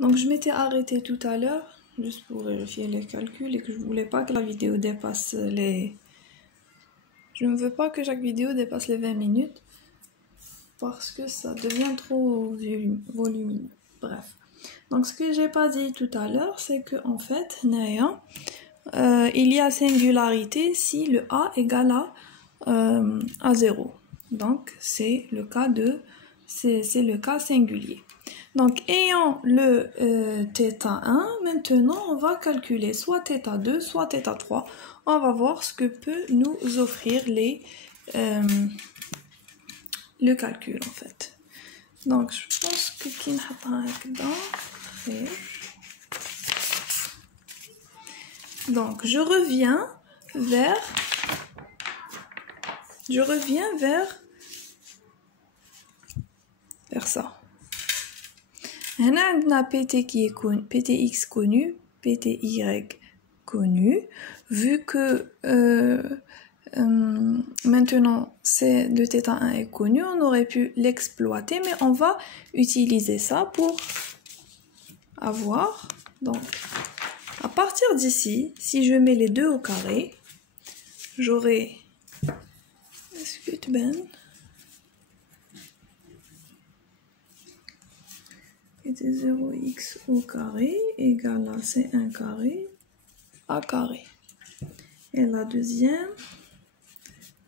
Donc je m'étais arrêtée tout à l'heure, juste pour vérifier les calculs et que je voulais pas que la vidéo dépasse les... Je ne veux pas que chaque vidéo dépasse les 20 minutes parce que ça devient trop volumineux. Bref. Donc ce que j'ai pas dit tout à l'heure, c'est que en fait, il y a singularité si le A égale à 0. Donc c'est le cas le cas singulier. Donc ayant le θ1, maintenant on va calculer soit θ2, soit θ3. On va voir ce que peut nous offrir le calcul en fait. Donc je pense que donc je reviens vers ça. On a PT qui est connu, PTX connu, PTY connu. Vu que maintenant c'est le θ1 est connu, on aurait pu l'exploiter, mais on va utiliser ça pour avoir. Donc à partir d'ici, si je mets les deux au carré, j'aurai était 0x au carré égale à C1 carré A carré. Et la deuxième,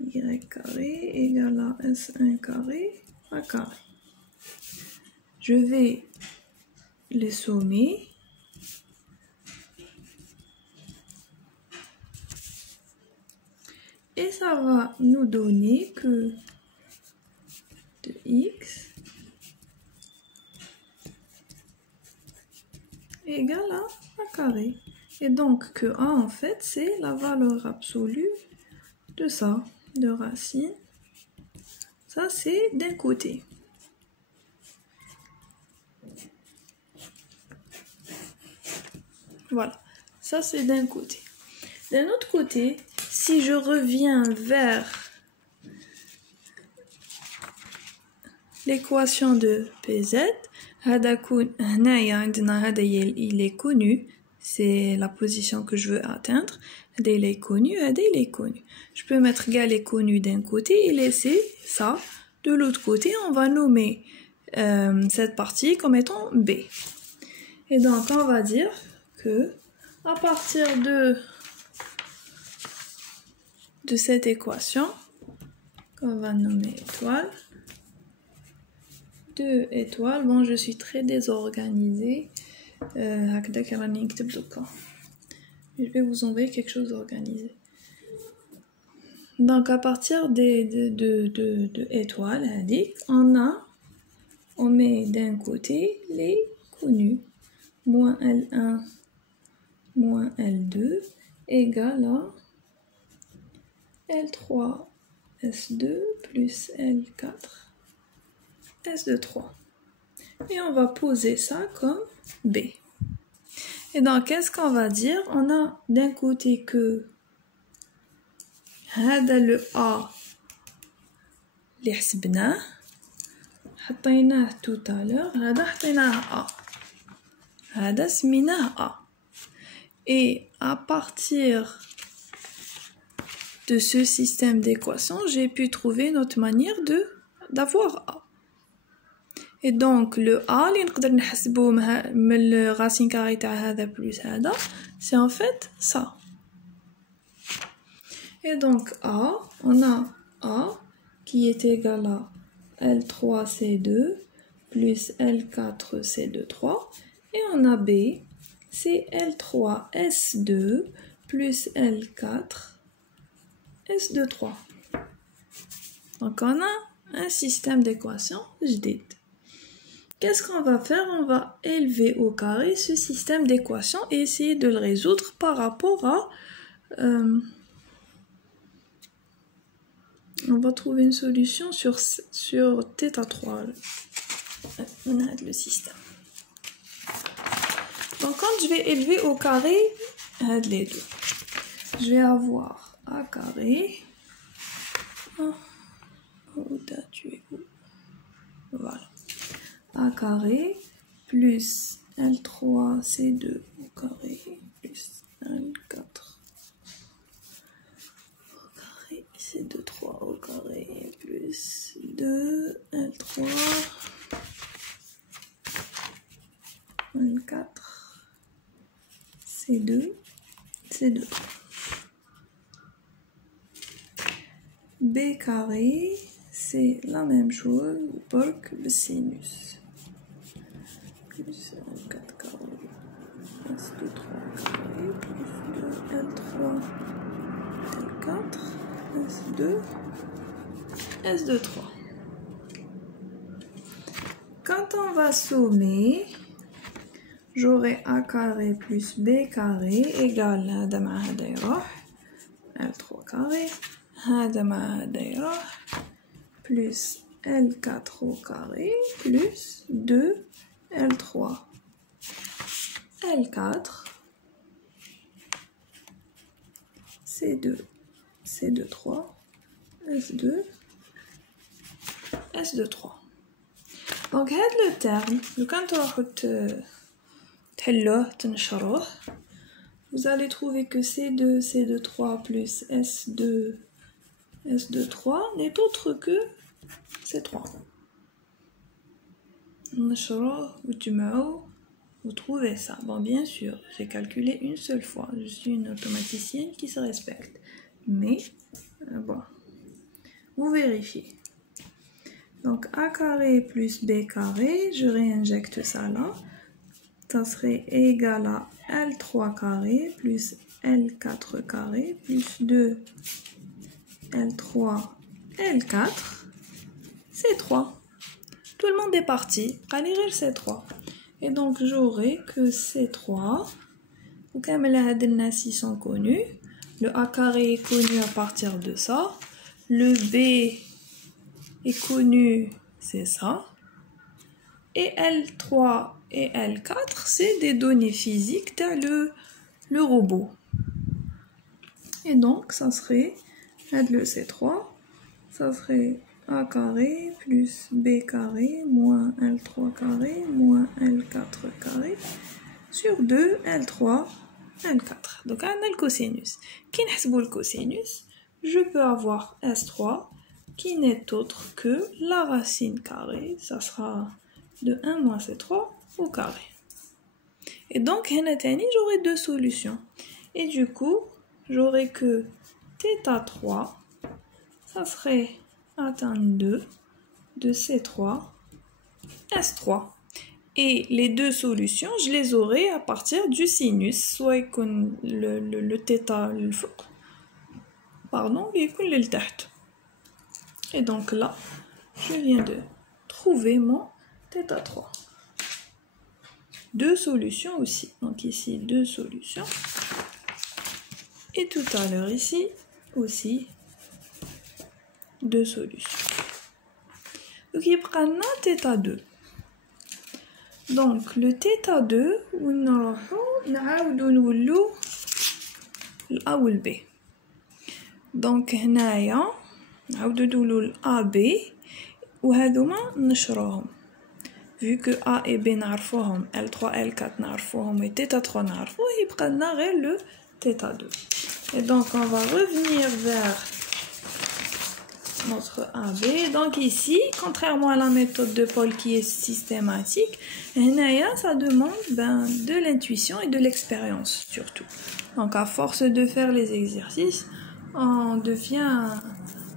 y carré égale à S1 carré A carré. Je vais les sommer. Et ça va nous donner que de x égale à A carré. Et donc que A en fait c'est la valeur absolue de ça, de racine. Ça c'est d'un côté. Voilà, ça c'est d'un côté. D'un autre côté, si je reviens vers l'équation de PZ, il est connu, c'est la position que je veux atteindre. Il est connu, il est connu. Je peux mettre gal est connu d'un côté et laisser ça de l'autre côté. On va nommer cette partie comme étant B. Et donc on va dire que à partir de cette équation qu'on va nommer étoile, 2 étoiles. Bon, je suis très désorganisée. Je vais vous envoyer quelque chose d'organisé. Donc à partir de étoiles, on met d'un côté les connus. Moins L1 moins L2 égale à L3 S2 plus L4 S2 3. Et on va poser ça comme B. Et donc, qu'est-ce qu'on va dire? On a d'un côté que le A اللي حسبناه حطيناه tout à l'heure هذا حطيناه A. هذا سميناه A. Et à partir de ce système d'équations, j'ai pu trouver une autre manière d'avoir A. Et donc le A اللي نقدر نحسبه من الرacine carrée تاع هذا plus هذا, c'est en fait ça. Et donc A, on a A qui est égal à L3C2 plus L4C2 et on a B, c'est L3S2 plus L4S2 Donc on a un système d'équations jdid. Qu'est-ce qu'on va faire? On va élever au carré ce système d'équations et essayer de le résoudre par rapport à... on va trouver une solution sur θ3. On a le système. Donc quand je vais élever au carré les deux, je vais avoir A carré. Voilà. A carré plus L3 C2 au carré plus L4 au carré C2 3 au carré plus 2 L3 L4 C2 C2 B carré, c'est la même chose, برك بالsinus. Plus L4 carré, S2 3 carré, plus 2 L3 L4, S2 S2 3. Quand on va sommer, j'aurai A carré plus B carré égale هذا مع هذا يروح L3 carré هذا مع هذا يروح plus L4 au carré plus 2 L3 L4 C2 C2 3 S2 S2 3. Donc هذا le terme لو كان تروحوا تحلوه تنشروه vous allez trouver que C2 C2 3 plus S2 S2 3 n'est autre que C3. نشروه وتجمعوه vous trouvez ça. Bon, bien sûr, j'ai calculé une seule fois. Je suis une automaticienne qui se respecte. Mais, bon, vous vérifiez. Donc, A carré plus B carré, je réinjecte ça là. Ça serait égal à L3 carré plus L4 carré plus 2 L3 L4 C3. Tout le monde est parti. Allez, C3. Et donc, j'aurai que C3. Ou comme les sont connus. Le A carré est connu à partir de ça. Le B est connu, c'est ça. Et L3 et L4, c'est des données physiques dans le robot. Et donc, ça serait, le C3, ça serait A carré plus B carré moins L3 carré moins L4 carré sur 2 L3 L4. Donc, on a le cosinus. Qui n'explique le cosinus? Je peux avoir S3 qui n'est autre que la racine carrée. Ça sera de 1 moins C3 au carré. Et donc, j'aurai deux solutions. Et du coup, j'aurai que θ3, ça serait atteint 2 de C3, S3. Et les deux solutions, je les aurai à partir du sinus, soit le θ le fouq, pardon, et le taht. Et donc là, je viens de trouver mon θ3. Deux solutions aussi. Donc ici, deux solutions. Et tout à l'heure ici, aussi, deux solutions. Donc il prend θ2. Donc le θ2, نعاودو الA و B. Donc هنايا نعاودو ندولو الA B وهذوما نشروهم. Vu que A et B نعرفوهم, L3 L4 نعرفوهم et θ3 نعرفوه, يبقى لنا غير le θ2. Et donc on va revenir vers notre AB. Donc ici, contrairement à la méthode de Paul qui est systématique, ça demande de l'intuition et de l'expérience surtout. Donc à force de faire les exercices, on devient,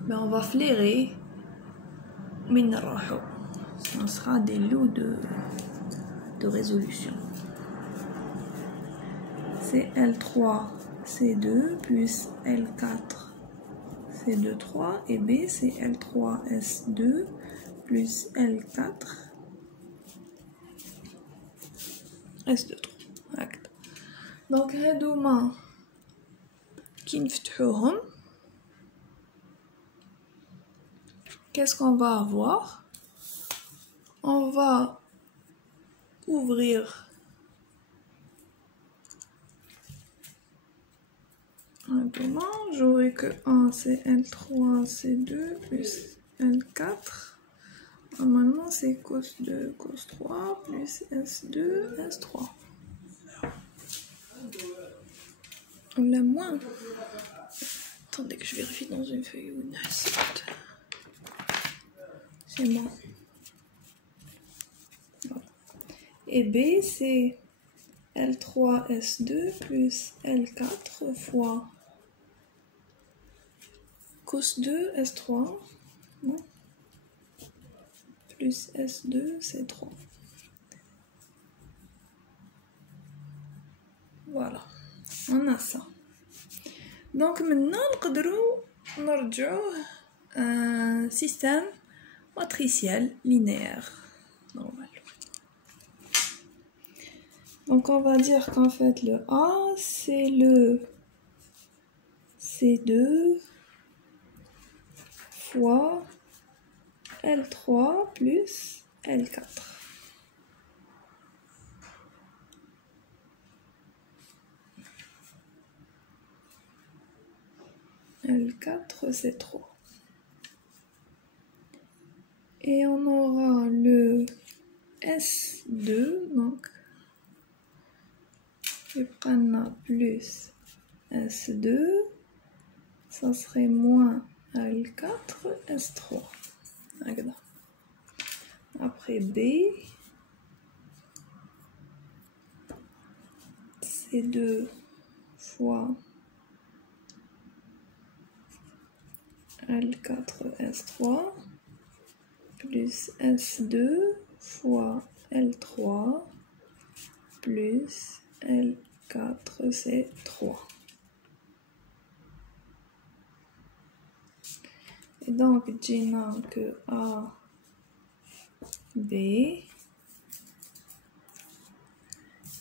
on va flairer. On sera des lots de résolution. C'est L3 C2 plus L4 C2 3 et B c'est L3 S2 plus L4 S2 3. Donc هادوما كي نفتحوهم, qu'est-ce qu'on va avoir? On va ouvrir j'aurai que 1 c'est L3 C2 plus L4 Normalement, c'est cos 2, cos 3 plus S2, S3. On l'a moins. Attendez que je vérifie dans une feuille ou une recette. C'est moins. Voilà. Et B, c'est L3S2 plus L4 fois cos 2 S3 non, plus S2 C3. Voilà, on a ça. Donc maintenant, on peut un système matriciel linéaire normal. Donc on va dire qu'en fait le A c'est le C2 fois L3 plus L4. L4 c'est 3. Et on aura le S2, donc يبقى plus S2, ça serait moins L4 S3. Après B, C2 fois L4 S3 plus S2 fois L3 plus L4 C3. Et donc, j'ai que A, B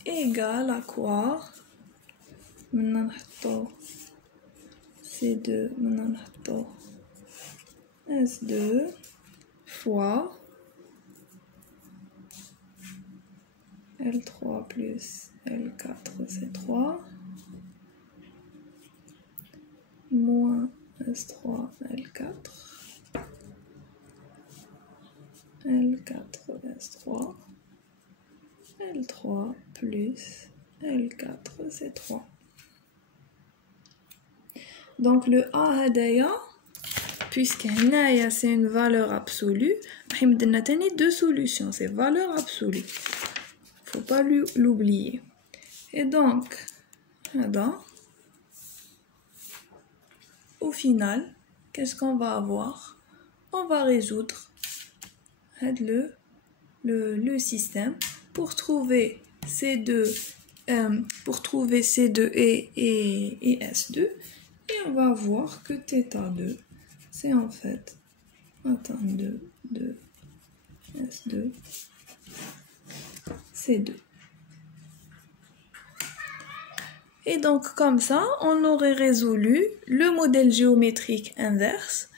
égale à quoi? Maintenant, نحطو C2, maintenant نحطو S2 fois L3 plus L4 C3 moins S3 L4 L4 S3 L3 plus L4 C3. Donc le A هدايا puisque هنايا c'est une valeur absolue, راح يمدلنا تاني deux solutions, c'est valeur absolue. Faut pas l'oublier. Et donc, au final, qu'est-ce qu'on va avoir? On va résoudre le système pour trouver C2 et S2, et on va voir que θ2 c'est en fait atteint de S2 C2. Et donc comme ça, on aurait résolu le modèle géométrique inverse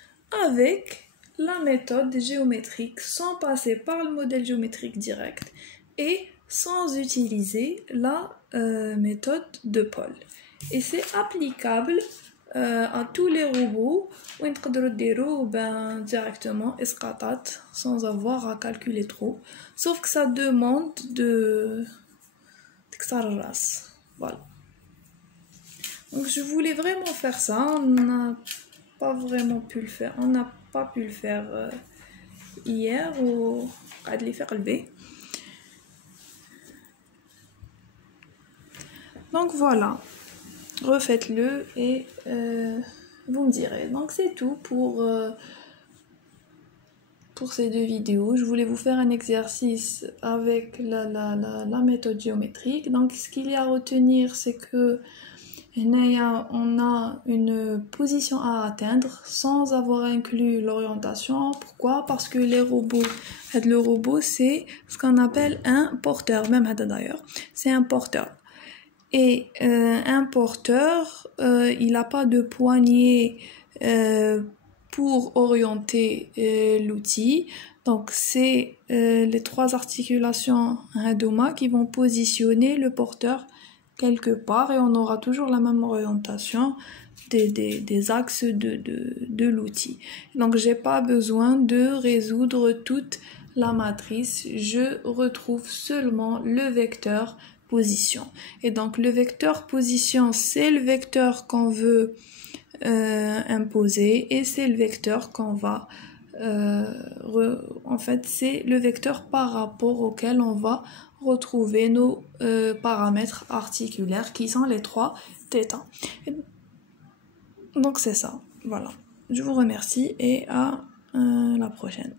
avec la méthode géométrique sans passer par le modèle géométrique direct et sans utiliser la méthode de Paul. Et c'est applicable à tous les robots où on peut dire directement escatat sans avoir à calculer trop, sauf que ça demande de voilà. Donc je voulais vraiment faire ça, on n'a pas vraiment pu le faire, on n'a pas pu le faire hier ou à les faire le B. Donc voilà, refaites-le et vous me direz. Donc c'est tout pour ces deux vidéos. Je voulais vous faire un exercice avec la méthode géométrique. Donc ce qu'il y a à retenir, c'est que on a une position à atteindre sans avoir inclus l'orientation. Pourquoi? Parce que le robot c'est ce qu'on appelle un porteur, même d'ailleurs, c'est un porteur. Et un porteur, il n'a pas de poignée pour orienter l'outil. Donc c'est les trois articulations d'Oma qui vont positionner le porteur quelque part et on aura toujours la même orientation. des axes de l'outil. Donc j'ai pas besoin de résoudre toute la matrice, je retrouve seulement le vecteur position. Et donc le vecteur position, c'est le vecteur qu'on veut imposer et c'est le vecteur qu'on va en fait c'est le vecteur par rapport auquel on va retrouver nos paramètres articulaires qui sont les 3 θ. Donc c'est ça, voilà. Je vous remercie et à la prochaine.